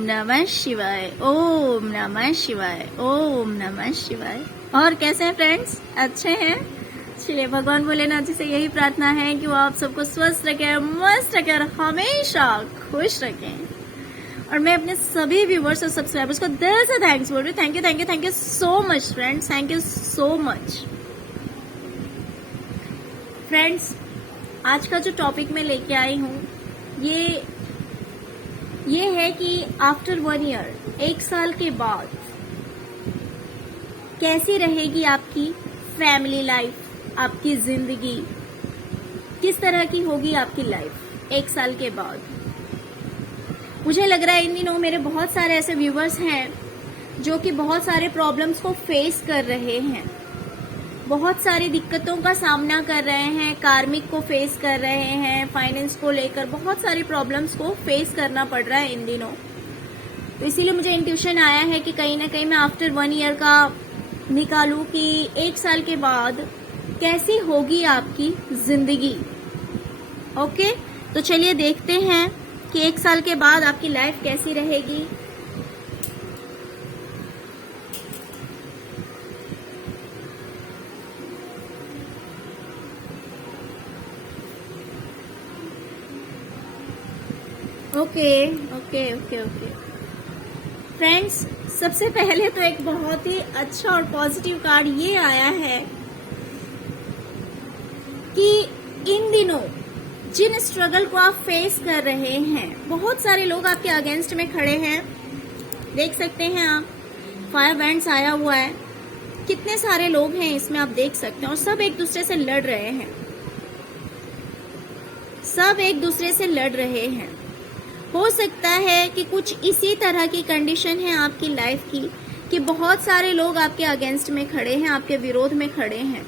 नमः शिवाय, ओम नमः शिवाय, ओम नमः शिवाय। और कैसे हैं फ्रेंड्स, अच्छे हैं? चलिए भगवान भोलेनाथ जी से यही प्रार्थना है कि वो आप सबको स्वस्थ रखें, मस्त रखें और हमेशा खुश रखें। और मैं अपने सभी व्यूवर्स और सब्सक्राइबर्स को दिल से थैंक्स बोल रही हूँ। Thank you, thank you, thank you so much friends, thank you so much. Friends, आज का जो टॉपिक मैं लेके आई हूँ ये है कि आफ्टर 1 ईयर, 1 साल के बाद कैसी रहेगी आपकी फैमिली लाइफ, आपकी जिंदगी, किस तरह की होगी आपकी लाइफ 1 साल के बाद। मुझे लग रहा है इन दिनों मेरे बहुत सारे ऐसे व्यूवर्स हैं जो कि बहुत सारे प्रॉब्लम्स को फेस कर रहे हैं, बहुत सारी दिक्कतों का सामना कर रहे हैं, कार्मिक को फेस कर रहे हैं, फाइनेंस को लेकर बहुत सारी प्रॉब्लम्स को फेस करना पड़ रहा है इन दिनों। तो इसीलिए मुझे इंट्यूशन आया है कि कहीं ना कहीं मैं आफ्टर 1 ईयर का निकालूं कि 1 साल के बाद कैसी होगी आपकी जिंदगी। ओके, तो चलिए देखते हैं कि 1 साल के बाद आपकी लाइफ कैसी रहेगी। Okay okay okay okay friends, सबसे पहले तो एक बहुत ही अच्छा और पॉजिटिव कार्ड ये आया है कि इन दिनों जिन स्ट्रगल को आप फेस कर रहे हैं, बहुत सारे लोग आपके अगेंस्ट में खड़े हैं। देख सकते हैं आप, 5 वैंड्स आया हुआ है, कितने सारे लोग हैं इसमें आप देख सकते हैं, और सब एक दूसरे से लड़ रहे हैं, सब एक दूसरे से लड़ रहे हैं। हो सकता है कि कुछ इसी तरह की कंडीशन है आपकी लाइफ की कि बहुत सारे लोग आपके अगेंस्ट में खड़े हैं, आपके विरोध में खड़े हैं।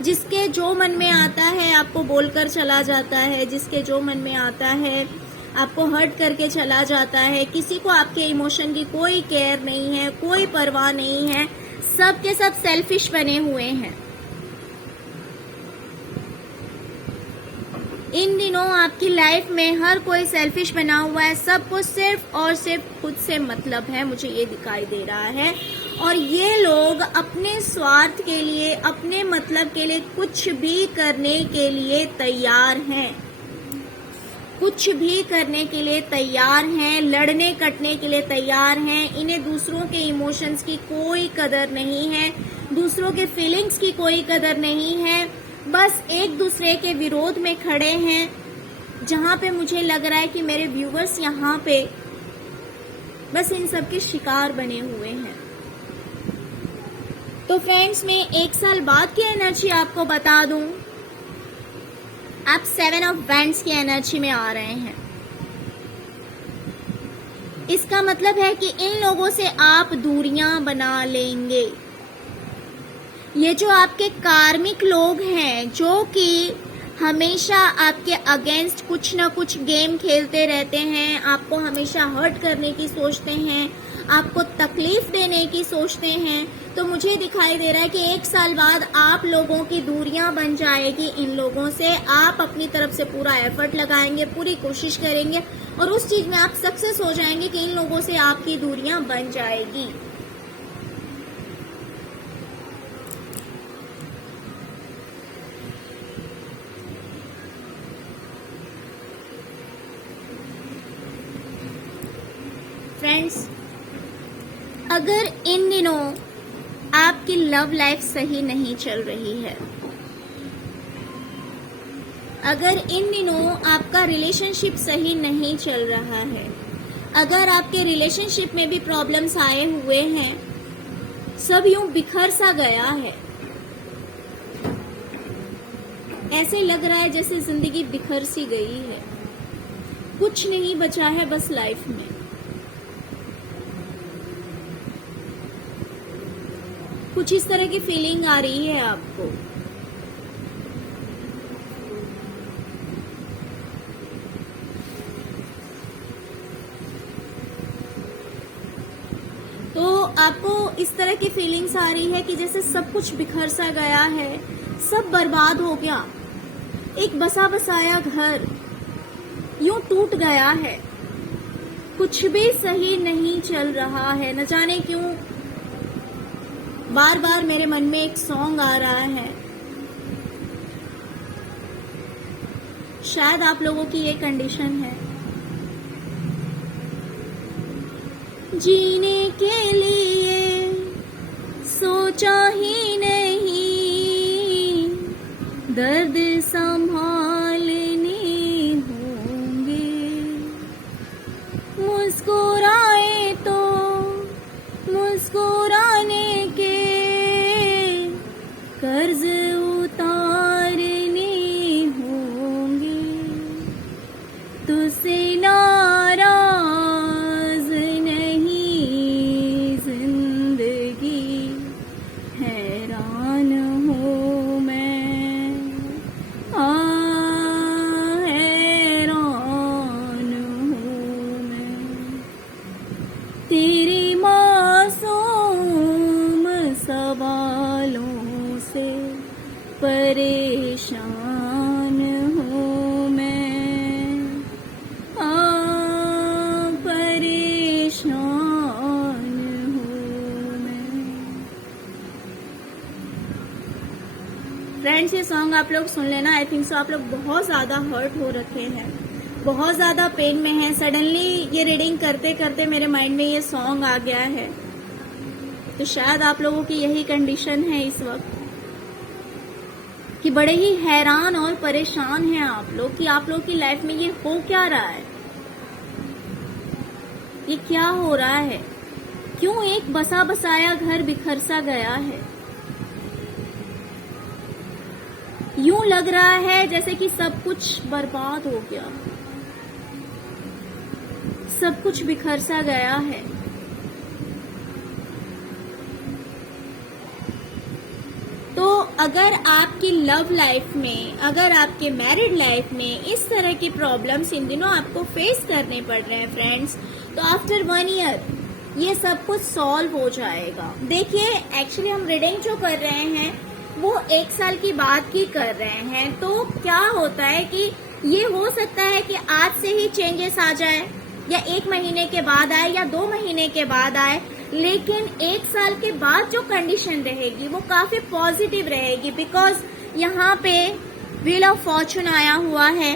जिसके जो मन में आता है आपको बोलकर चला जाता है, जिसके जो मन में आता है आपको हर्ट करके चला जाता है। किसी को आपके इमोशन की कोई केयर नहीं है, कोई परवाह नहीं है, सब के सब सेल्फिश बने हुए हैं। इन दिनों आपकी लाइफ में हर कोई सेल्फिश बना हुआ है, सबको सिर्फ और सिर्फ खुद से मतलब है, मुझे ये दिखाई दे रहा है। और ये लोग अपने स्वार्थ के लिए, अपने मतलब के लिए कुछ भी करने के लिए तैयार हैं, कुछ भी करने के लिए तैयार हैं, लड़ने कटने के लिए तैयार हैं। इन्हें दूसरों के इमोशंस की कोई कदर नहीं है, दूसरों के फीलिंग्स की कोई कदर नहीं है, बस एक दूसरे के विरोध में खड़े हैं। जहां पे मुझे लग रहा है कि मेरे व्यूवर्स यहाँ पे बस इन सब के शिकार बने हुए हैं। तो फ्रेंड्स, मैं 1 साल बाद की एनर्जी आपको बता दूं, आप 7 ऑफ वैंड्स की एनर्जी में आ रहे हैं। इसका मतलब है कि इन लोगों से आप दूरियां बना लेंगे। ये जो आपके कार्मिक लोग हैं, जो कि हमेशा आपके अगेंस्ट कुछ ना कुछ गेम खेलते रहते हैं, आपको हमेशा हर्ट करने की सोचते हैं, आपको तकलीफ देने की सोचते हैं, तो मुझे दिखाई दे रहा है कि 1 साल बाद आप लोगों की दूरियां बन जाएगी इन लोगों से। आप अपनी तरफ से पूरा एफर्ट लगाएंगे, पूरी कोशिश करेंगे और उस चीज में आप सक्सेस हो जाएंगे कि इन लोगों से आपकी दूरियां बन जाएगी। फ्रेंड्स, अगर इन दिनों आपकी लव लाइफ सही नहीं चल रही है, अगर इन दिनों आपका रिलेशनशिप सही नहीं चल रहा है, अगर आपके रिलेशनशिप में भी प्रॉब्लम्स आए हुए हैं, सब यूं बिखर सा गया है, ऐसे लग रहा है जैसे जिंदगी बिखर सी गई है, कुछ नहीं बचा है बस लाइफ में। कुछ इस तरह की फीलिंग आ रही है आपको। तो आपको इस तरह की फीलिंग्स आ रही है कि जैसे सब कुछ बिखर सा गया है, सब बर्बाद हो गया, एक बसा बसाया घर यूं टूट गया है। कुछ भी सही नहीं चल रहा है। न जाने क्यों बार बार मेरे मन में एक सॉन्ग आ रहा है। शायद आप लोगों की ये कंडीशन है। जीने के लिए सोचा ही नहीं, दर्द संभालने होंगे। मुस्कुराए तो मुस्कुराने के कर्ज उतारने होंगे। तुझसे नाराज नहीं जिंदगी, हैरान हूँ मैं, हैरान हूँ मैं। तेरे मासूम सवालों से परेशान हूँ मैं, परेशान हूँ मैं। फ्रेंड्स, ये सॉन्ग आप लोग सुन लेना। आई थिंक सो आप लोग बहुत ज्यादा हर्ट हो रखे हैं, बहुत ज्यादा पेन में हैं। सडनली ये रीडिंग करते करते मेरे माइंड में ये सॉन्ग आ गया है। तो शायद आप लोगों की यही कंडीशन है इस वक्त कि बड़े ही हैरान और परेशान हैं आप लोग कि आप लोग की लाइफ में ये हो क्या रहा है, ये क्या हो रहा है, क्यों एक बसा बसाया घर बिखर सा गया है। यूं लग रहा है जैसे कि सब कुछ बर्बाद हो गया, सब कुछ बिखर सा गया है। तो अगर आपकी लव लाइफ में, अगर आपके मैरिड लाइफ में इस तरह की प्रॉब्लम्स इन दिनों आपको फेस करने पड़ रहे हैं फ्रेंड्स, तो आफ्टर 1 ईयर ये सब कुछ सॉल्व हो जाएगा। देखिए, एक्चुअली हम रीडिंग जो कर रहे हैं वो 1 साल की बात की कर रहे हैं। तो क्या होता है कि ये हो सकता है कि आज से ही चेंजेस आ जाए, या 1 महीने के बाद आए, या 2 महीने के बाद आए, लेकिन 1 साल के बाद जो कंडीशन रहेगी वो काफी पॉजिटिव रहेगी। बिकॉज यहाँ पे व्हील ऑफ फॉर्चून आया हुआ है।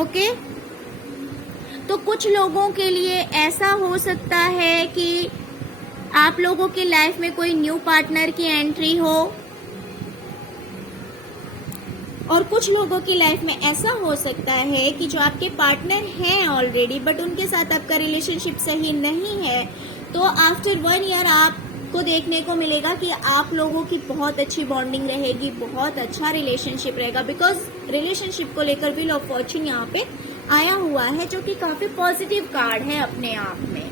ओके, तो कुछ लोगों के लिए ऐसा हो सकता है कि आप लोगों की लाइफ में कोई न्यू पार्टनर की एंट्री हो, और कुछ लोगों की लाइफ में ऐसा हो सकता है कि जो आपके पार्टनर हैं ऑलरेडी, बट उनके साथ आपका रिलेशनशिप सही नहीं है, तो आफ्टर 1 ईयर आपको देखने को मिलेगा कि आप लोगों की बहुत अच्छी बॉन्डिंग रहेगी, बहुत अच्छा रिलेशनशिप रहेगा। बिकॉज रिलेशनशिप को लेकर व्हील ऑफ फॉर्चून यहाँ पे आया हुआ है, जो कि काफी पॉजिटिव कार्ड है अपने आप में।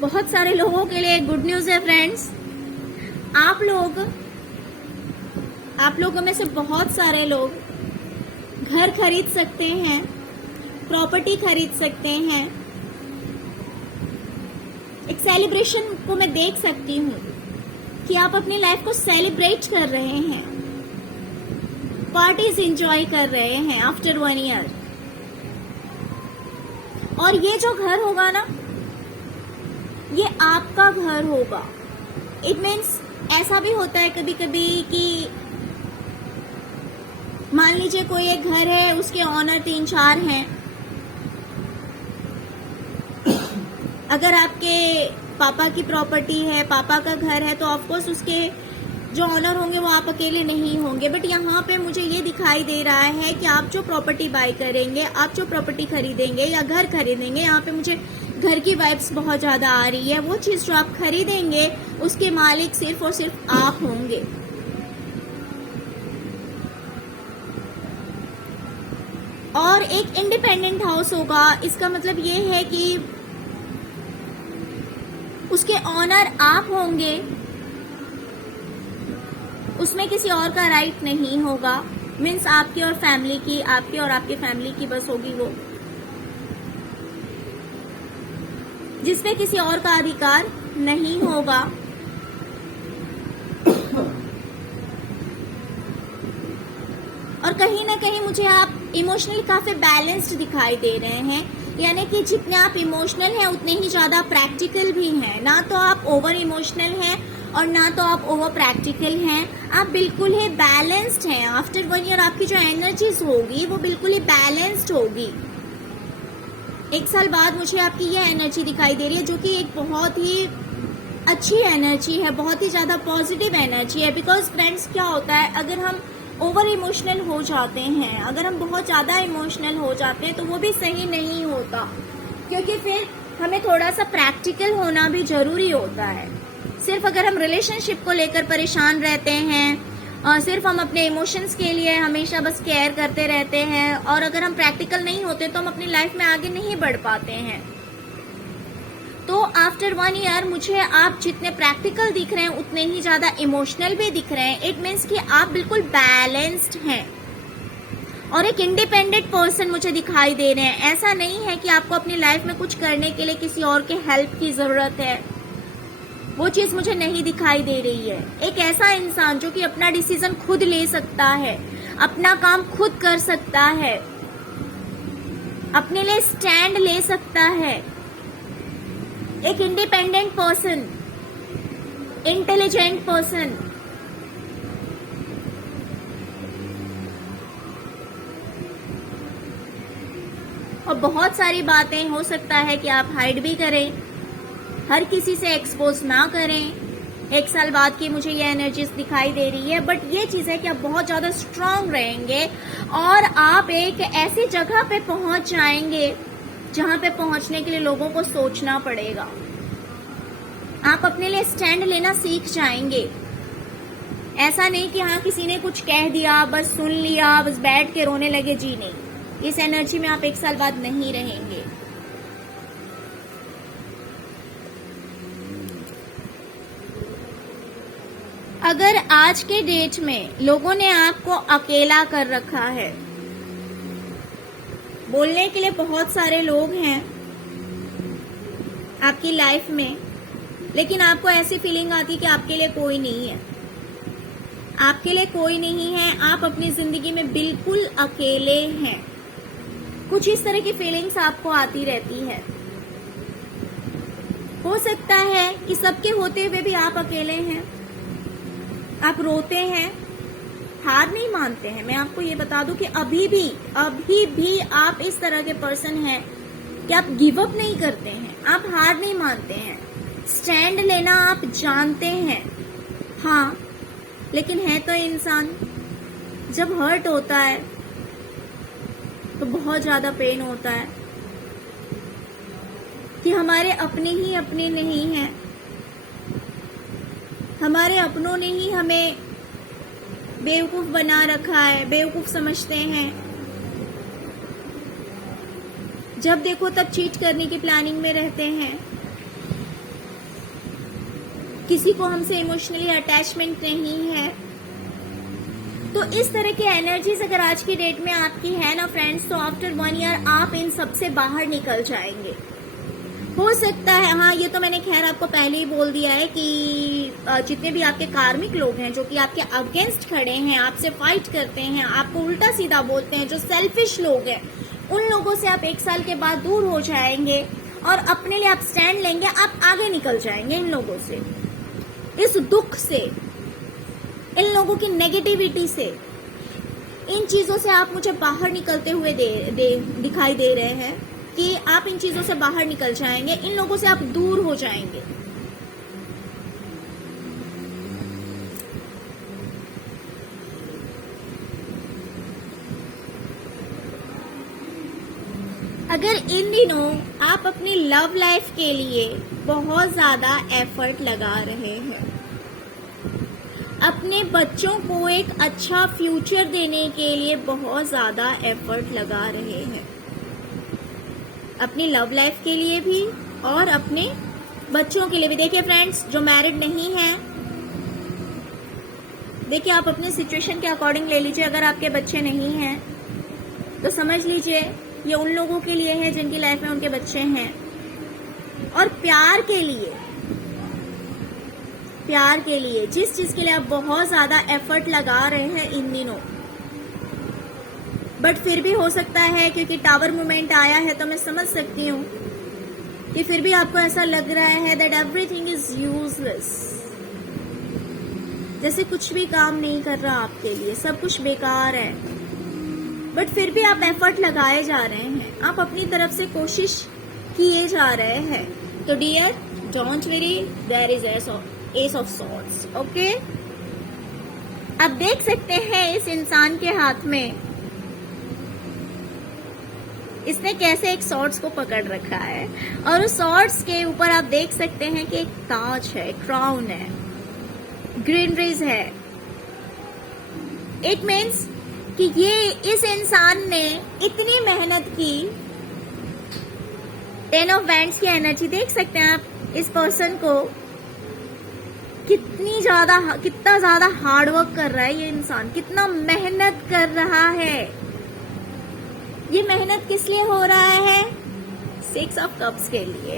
बहुत सारे लोगों के लिए गुड न्यूज है फ्रेंड्स। आप लोगों में से बहुत सारे लोग घर खरीद सकते हैं, प्रॉपर्टी खरीद सकते हैं। एक सेलिब्रेशन को मैं देख सकती हूँ कि आप अपनी लाइफ को सेलिब्रेट कर रहे हैं, पार्टीज एंजॉय कर रहे हैं आफ्टर 1 ईयर। और ये जो घर होगा ना, ये आपका घर होगा। इट मीन्स ऐसा भी होता है कभी कभी कि मान लीजिए कोई एक घर है, उसके ऑनर 3-4 हैं। अगर आपके पापा की प्रॉपर्टी है, पापा का घर है, तो ऑफकोर्स उसके जो ऑनर होंगे वो आप अकेले नहीं होंगे। बट यहाँ पे मुझे ये दिखाई दे रहा है कि आप जो प्रॉपर्टी बाय करेंगे, आप जो प्रॉपर्टी खरीदेंगे या घर खरीदेंगे, यहाँ पे मुझे घर की वाइब्स बहुत ज्यादा आ रही है। वो चीज जो आप खरीदेंगे उसके मालिक सिर्फ और सिर्फ आप होंगे। और एक इंडिपेंडेंट हाउस होगा। इसका मतलब ये है कि उसके ऑनर आप होंगे, उसमें किसी और का राइट नहीं होगा। मीन्स आपकी और फैमिली की, आपकी और आपकी फैमिली की बस होगी वो, जिसपे किसी और का अधिकार नहीं होगा। और कहीं ना कहीं मुझे आप इमोशनली काफी बैलेंस्ड दिखाई दे रहे हैं, यानी कि जितने आप इमोशनल हैं उतने ही ज्यादा प्रैक्टिकल भी हैं। ना तो आप ओवर इमोशनल हैं और ना तो आप ओवर प्रैक्टिकल हैं, आप बिल्कुल ही बैलेंस्ड हैं। आफ्टर 1 ईयर आपकी जो एनर्जीज होगी वो बिल्कुल ही बैलेंस्ड होगी। 1 साल बाद मुझे आपकी यह एनर्जी दिखाई दे रही है, जो कि एक बहुत ही अच्छी एनर्जी है, बहुत ही ज्यादा पॉजिटिव एनर्जी है। बिकॉज फ्रेंड्स क्या होता है, अगर हम ओवर इमोशनल हो जाते हैं, अगर हम बहुत ज्यादा इमोशनल हो जाते हैं तो वो भी सही नहीं होता, क्योंकि फिर हमें थोड़ा सा प्रैक्टिकल होना भी जरूरी होता है। सिर्फ अगर हम रिलेशनशिप को लेकर परेशान रहते हैं, सिर्फ हम अपने इमोशंस के लिए हमेशा बस केयर करते रहते हैं, और अगर हम प्रैक्टिकल नहीं होते तो हम अपनी लाइफ में आगे नहीं बढ़ पाते हैं। तो आफ्टर 1 ईयर मुझे आप जितने प्रैक्टिकल दिख रहे हैं उतने ही ज्यादा इमोशनल भी दिख रहे हैं। इट मीन्स कि आप बिल्कुल बैलेंस्ड हैं और एक इंडिपेंडेंट पर्सन मुझे दिखाई दे रहे हैं। ऐसा नहीं है कि आपको अपनी लाइफ में कुछ करने के लिए किसी और के हेल्प की जरूरत है, वो चीज मुझे नहीं दिखाई दे रही है। एक ऐसा इंसान जो कि अपना डिसीजन खुद ले सकता है, अपना काम खुद कर सकता है, अपने लिए स्टैंड ले सकता है, एक इंडिपेंडेंट पर्सन, इंटेलिजेंट पर्सन। और बहुत सारी बातें हो सकता है कि आप हाइड भी करें, हर किसी से एक्सपोज ना करें। 1 साल बाद की मुझे ये एनर्जीज दिखाई दे रही है, बट ये चीज है कि आप बहुत ज्यादा स्ट्रांग रहेंगे और आप एक ऐसी जगह पे पहुंच जाएंगे जहां पे पहुंचने के लिए लोगों को सोचना पड़ेगा। आप अपने लिए स्टैंड लेना सीख जाएंगे। ऐसा नहीं कि हाँ किसी ने कुछ कह दिया बस सुन लिया, बस बैठ के रोने लगे। जी नहीं, इस एनर्जी में आप 1 साल बाद नहीं रहेंगे। अगर आज के डेट में लोगों ने आपको अकेला कर रखा है, बोलने के लिए बहुत सारे लोग हैं आपकी लाइफ में, लेकिन आपको ऐसी फीलिंग आती है कि आपके लिए कोई नहीं है, आपके लिए कोई नहीं है, आप अपनी जिंदगी में बिल्कुल अकेले हैं। कुछ इस तरह की फीलिंग्स आपको आती रहती है। हो सकता है कि सबके होते हुए भी आप अकेले हैं, आप रोते हैं, हार नहीं मानते हैं। मैं आपको ये बता दूं कि अभी भी आप इस तरह के पर्सन हैं कि आप गिव अप नहीं करते हैं, आप हार नहीं मानते हैं, स्टैंड लेना आप जानते हैं। हाँ, लेकिन है तो इंसान, जब हर्ट होता है तो बहुत ज्यादा पेन होता है कि हमारे अपने ही अपने नहीं हैं, हमारे अपनों ने ही हमें बेवकूफ बना रखा है, बेवकूफ समझते हैं। जब देखो तब चीट करने की प्लानिंग में रहते हैं, किसी को हमसे इमोशनली अटैचमेंट नहीं है। तो इस तरह की एनर्जीज अगर आज की डेट में आपकी है ना फ्रेंड्स, तो आफ्टर 1 ईयर आप इन सब से बाहर निकल जाएंगे। हो सकता है, हाँ ये तो मैंने खैर आपको पहले ही बोल दिया है कि जितने भी आपके कार्मिक लोग हैं जो कि आपके अगेंस्ट खड़े हैं, आपसे फाइट करते हैं, आपको उल्टा सीधा बोलते हैं, जो सेल्फिश लोग हैं, उन लोगों से आप 1 साल के बाद दूर हो जाएंगे और अपने लिए आप स्टैंड लेंगे, आप आगे निकल जाएंगे इन लोगों से, इस दुख से, इन लोगों की नेगेटिविटी से, इन चीजों से आप मुझे बाहर निकलते हुए दिखाई दे रहे हैं कि आप इन चीजों से बाहर निकल जाएंगे, इन लोगों से आप दूर हो जाएंगे। अगर इन दिनों आप अपनी लव लाइफ के लिए बहुत ज्यादा एफर्ट लगा रहे हैं, अपने बच्चों को एक अच्छा फ्यूचर देने के लिए बहुत ज्यादा एफर्ट लगा रहे हैं, अपनी लव लाइफ के लिए भी और अपने बच्चों के लिए भी। देखिए फ्रेंड्स, जो मैरिड नहीं है, देखिए आप अपने सिचुएशन के अकॉर्डिंग ले लीजिए। अगर आपके बच्चे नहीं हैं तो समझ लीजिए ये उन लोगों के लिए है जिनकी लाइफ में उनके बच्चे हैं। और प्यार के लिए प्यार के लिए, जिस चीज के लिए आप बहुत ज्यादा एफर्ट लगा रहे हैं इन दिनों, बट फिर भी हो सकता है क्योंकि टावर मोमेंट आया है तो मैं समझ सकती हूँ कि फिर भी आपको ऐसा लग रहा है दैट एवरीथिंग इज यूजलेस, जैसे कुछ भी काम नहीं कर रहा आपके लिए, सब कुछ बेकार है। बट फिर भी आप एफर्ट लगाए जा रहे हैं, आप अपनी तरफ से कोशिश किए जा रहे हैं। तो dear, don't worry, there is ace of swords. Okay, आप देख सकते हैं इस इंसान के हाथ में इसने कैसे एक सॉर्ड्स को पकड़ रखा है, और उस सॉर्ड्स के ऊपर आप देख सकते हैं कि एक ताज है, क्राउन है, ग्रीनरीज है। इट मीन्स कि ये इस इंसान ने इतनी मेहनत की। 10 ऑफ वैंड्स की एनर्जी देख सकते हैं आप इस पर्सन को, कितना ज्यादा हार्डवर्क कर रहा है ये इंसान, कितना मेहनत कर रहा है। ये मेहनत किस लिए हो रहा है? 6 ऑफ कप्स के लिए,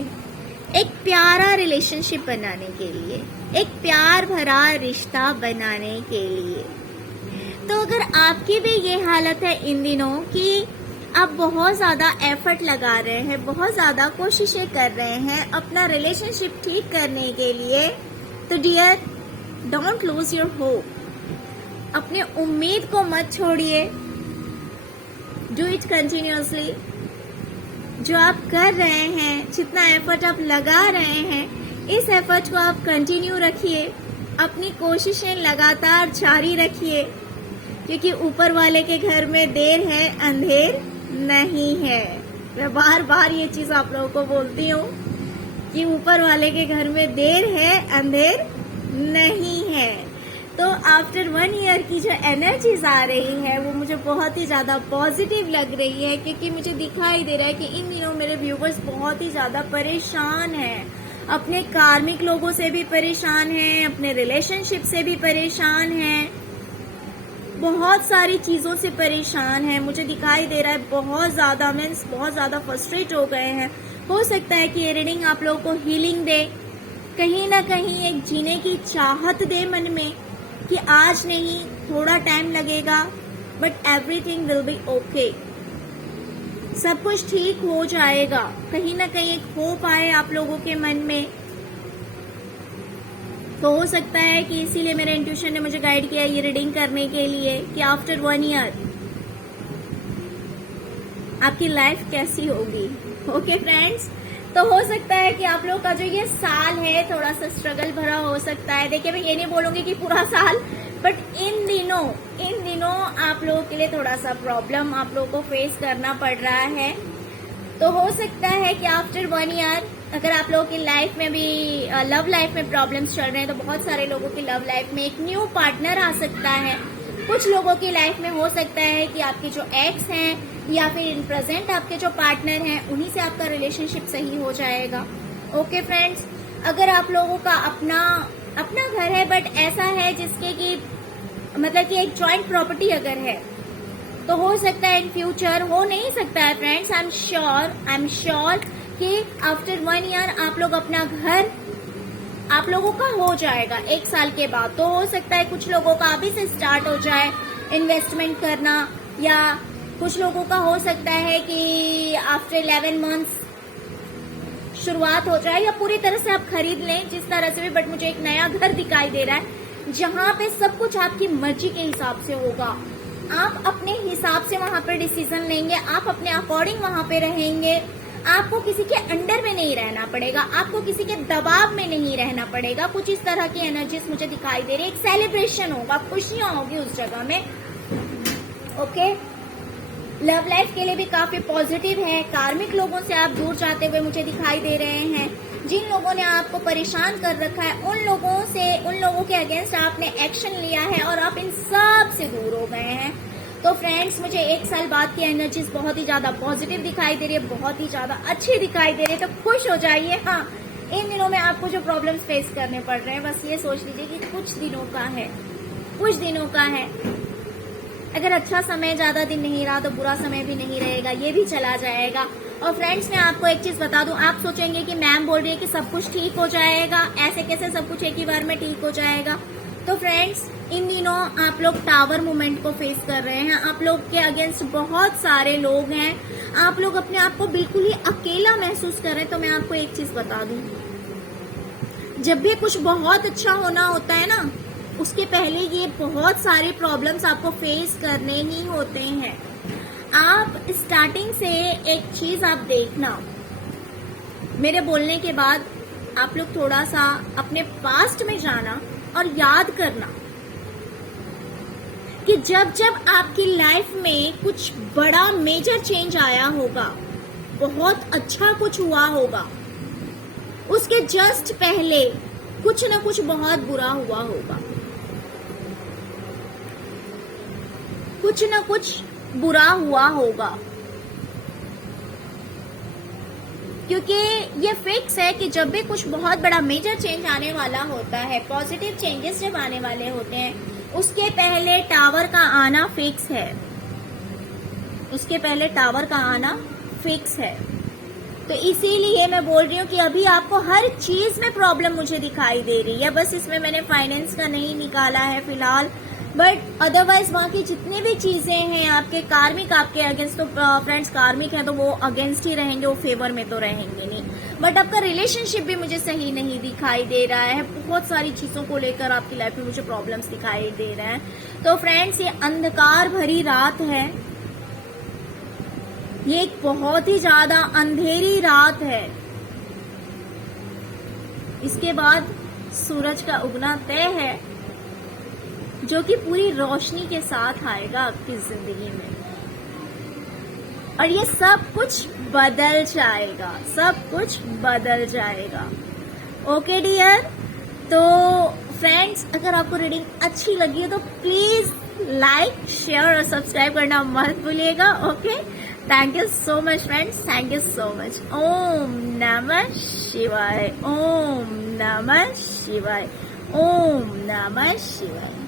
एक प्यारा रिलेशनशिप बनाने के लिए, एक प्यार भरा रिश्ता बनाने के लिए। तो अगर आपकी भी ये हालत है इन दिनों कि आप बहुत ज्यादा एफर्ट लगा रहे हैं, बहुत ज्यादा कोशिशें कर रहे हैं अपना रिलेशनशिप ठीक करने के लिए, तो dear, don't lose your hope. अपने उम्मीद को मत छोड़िए, डू इट कंटिन्यूअसली। जो आप कर रहे हैं, जितना एफर्ट आप लगा रहे हैं, इस एफर्ट को आप कंटिन्यू रखिए, अपनी कोशिशें लगातार जारी रखिए, क्योंकि ऊपर वाले के घर में देर है, अंधेर नहीं है। मैं बार बार ये चीज आप लोगों को बोलती हूँ कि ऊपर वाले के घर में देर है, अंधेर नहीं है। तो आफ्टर 1 ईयर की जो एनर्जीज आ रही है वो मुझे बहुत ही ज्यादा पॉजिटिव लग रही है, क्योंकि मुझे दिखाई दे रहा है कि इन दिनों मेरे व्यूवर्स बहुत ही ज्यादा परेशान हैं, अपने कार्मिक लोगों से भी परेशान हैं, अपने रिलेशनशिप से भी परेशान हैं, बहुत सारी चीजों से परेशान हैं। मुझे दिखाई दे रहा है बहुत ज्यादा मीन्स बहुत ज्यादा फ्रस्ट्रेट हो गए हैं। हो सकता है कि ये रीडिंग आप लोगों को हीलिंग दे, कहीं ना कहीं एक जीने की चाहत दे मन में कि आज नहीं, थोड़ा टाइम लगेगा, but everything will be okay, सब कुछ ठीक हो जाएगा। कहीं ना कहीं एक होप आए आप लोगों के मन में। तो हो सकता है कि इसीलिए मेरे इंट्यूशन ने मुझे गाइड किया ये रीडिंग करने के लिए कि आफ्टर 1 ईयर आपकी लाइफ कैसी होगी। ओके फ्रेंड्स, तो हो सकता है कि आप लोग का जो ये साल है थोड़ा सा स्ट्रगल भरा हो सकता है। देखिए, मैं ये नहीं बोलूंगी कि पूरा साल, बट इन दिनों आप लोगों के लिए थोड़ा सा प्रॉब्लम आप लोगों को फेस करना पड़ रहा है। तो हो सकता है कि आफ्टर 1 ईयर अगर आप लोगों की लाइफ में भी लव लाइफ में प्रॉब्लम्स चल रहे हैं, तो बहुत सारे लोगों की लव लाइफ में एक न्यू पार्टनर आ सकता है। कुछ लोगों की लाइफ में हो सकता है कि आपके जो एक्स हैं या फिर इन प्रेजेंट आपके जो पार्टनर हैं, उन्हीं से आपका रिलेशनशिप सही हो जाएगा। ओके फ्रेंड्स, अगर आप लोगों का अपना घर है, बट ऐसा है जिसके कि मतलब कि एक जॉइंट प्रॉपर्टी अगर है, तो हो सकता है इन फ्यूचर, हो नहीं सकता है फ्रेंड्स, आई एम श्योर कि आफ्टर 1 ईयर आप लोग अपना घर आप लोगों का हो जाएगा 1 साल के बाद। तो हो सकता है कुछ लोगों का अभी से स्टार्ट हो जाए इन्वेस्टमेंट करना, या कुछ लोगों का हो सकता है कि आफ्टर 11 मंथ्स शुरुआत हो जाए, या पूरी तरह से आप खरीद लें जिस तरह से भी। बट मुझे एक नया घर दिखाई दे रहा है जहां पे सब कुछ आपकी मर्जी के हिसाब से होगा। आप अपने हिसाब से वहां पर डिसीजन लेंगे, आप अपने अकॉर्डिंग वहां पे रहेंगे। आपको किसी के अंडर में नहीं रहना पड़ेगा, आपको किसी के दबाव में नहीं रहना पड़ेगा। कुछ इस तरह की एनर्जीज मुझे दिखाई दे रही है। एक सेलिब्रेशन होगा, खुशियां होगी उस जगह में। ओके, लव लाइफ के लिए भी काफी पॉजिटिव है। कार्मिक लोगों से आप दूर जाते हुए मुझे दिखाई दे रहे हैं। जिन लोगों ने आपको परेशान कर रखा है, उन लोगों के अगेंस्ट आपने एक्शन लिया है और आप इन सब से दूर हो गए हैं। तो फ्रेंड्स, मुझे 1 साल बाद की एनर्जीज बहुत ही ज्यादा पॉजिटिव दिखाई दे रही है, बहुत ही ज्यादा अच्छी दिखाई दे रही है। तो खुश हो जाइए। हाँ, इन दिनों में आपको जो प्रॉब्लम्स फेस करने पड़ रहे हैं, बस ये सोच लीजिए कि कुछ दिनों का है। अगर अच्छा समय ज्यादा दिन नहीं रहा तो बुरा समय भी नहीं रहेगा, ये भी चला जाएगा। और फ्रेंड्स मैं आपको एक चीज बता दूं, आप सोचेंगे कि मैम बोल रही है कि सब कुछ ठीक हो जाएगा, ऐसे कैसे सब कुछ एक ही बार में ठीक हो जाएगा। तो फ्रेंड्स इन दिनों आप लोग टावर मूवमेंट को फेस कर रहे हैं, आप लोग के अगेंस्ट बहुत सारे लोग हैं, आप लोग अपने आप को बिल्कुल ही अकेला महसूस कर रहे हैं। तो मैं आपको एक चीज बता दूं, जब भी कुछ बहुत अच्छा होना होता है ना, उसके पहले ये बहुत सारे प्रॉब्लम्स आपको फेस करने ही होते हैं। आप स्टार्टिंग से एक चीज आप देखना, मेरे बोलने के बाद आप लोग थोड़ा सा अपने पास्ट में जाना और याद करना कि जब जब आपकी लाइफ में कुछ बड़ा मेजर चेंज आया होगा, बहुत अच्छा कुछ हुआ होगा, उसके जस्ट पहले कुछ न कुछ बहुत बुरा हुआ होगा, कुछ न कुछ बुरा हुआ होगा। क्योंकि ये फिक्स है कि जब भी कुछ बहुत बड़ा मेजर चेंज आने वाला होता है, पॉजिटिव चेंजेस जब आने वाले होते हैं, उसके पहले टावर का आना फिक्स है, उसके पहले टावर का आना फिक्स है। तो इसीलिए मैं बोल रही हूँ कि अभी आपको हर चीज में प्रॉब्लम मुझे दिखाई दे रही है, बस इसमें मैंने फाइनेंस का नहीं निकाला है फिलहाल, बट अदरवाइज बाकी जितनी भी चीजें हैं आपके कार्मिक आपके अगेंस्ट, तो फ्रेंड्स कार्मिक हैं तो वो अगेंस्ट ही रहेंगे, वो फेवर में तो रहेंगे नहीं। बट आपका रिलेशनशिप भी मुझे सही नहीं दिखाई दे रहा है, बहुत सारी चीजों को लेकर आपकी लाइफ में मुझे प्रॉब्लम्स दिखाई दे रहे हैं। तो फ्रेंड्स ये अंधकार भरी रात है, ये एक बहुत ही ज्यादा अंधेरी रात है, इसके बाद सूरज का उगना तय है, जो कि पूरी रोशनी के साथ आएगा आपकी जिंदगी में, और ये सब कुछ बदल जाएगा, सब कुछ बदल जाएगा। ओके डियर, तो फ्रेंड्स अगर आपको रीडिंग अच्छी लगी है तो प्लीज लाइक शेयर और सब्सक्राइब करना मत भूलिएगा। Okay, thank you so much friends, thank you so much. ओम नमः शिवाय, ओम नमः शिवाय, ओम नमः शिवाय।